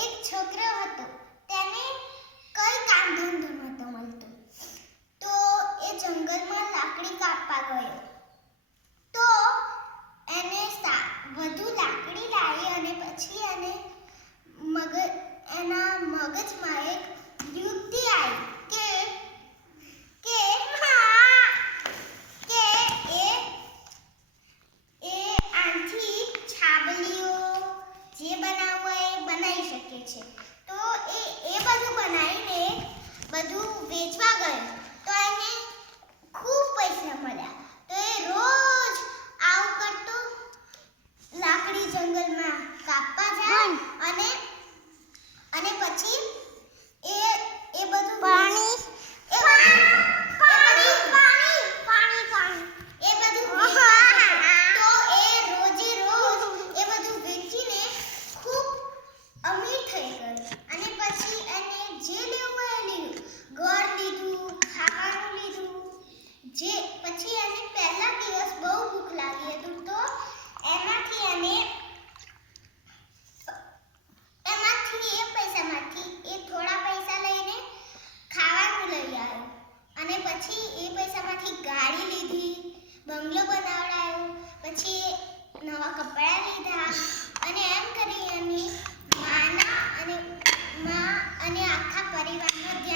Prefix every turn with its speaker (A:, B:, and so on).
A: એક છોકરો હતો, તેને કઈ કામ ધંધો નહોતો મળતો. તો એ જંગલમાં લાકડી કાપવા ગયો. તો એને વધુ લાકડી લાવી અને પછી એને મગજ એના મગજમાં એક યુક્તિ આવી કે કે કે એ એ આથી છાબલીઓ જે બનાવવું હોય એ બનાવી શકે છે. તો એ એ બધું બનાવીને બધું વેચવા ગયો. તો એને ખૂબ પૈસા મળ્યા. તો એ રોજ આવું કરતો લાકડી જંગલમાં કાપવા જાય અને અને ગઈ અને પછી એને જે લેવું એ લીધું.
B: ઘર
A: લીધું, ખાવાનું લીધું. જે પછી એને પહેલા દિવસ બહુ ભૂખ લાગી હતું તો એમાંથી એને એમાંથી એ પૈસામાંથી એ થોડા પૈસા લઈને ખાવાનું લઈ આવ્યો. અને પછી એ પૈસામાંથી ગાડી લીધી, બંગલો બનાવડાયો, પછી નવા કપડાં લીધા. અને એમ કરી five and a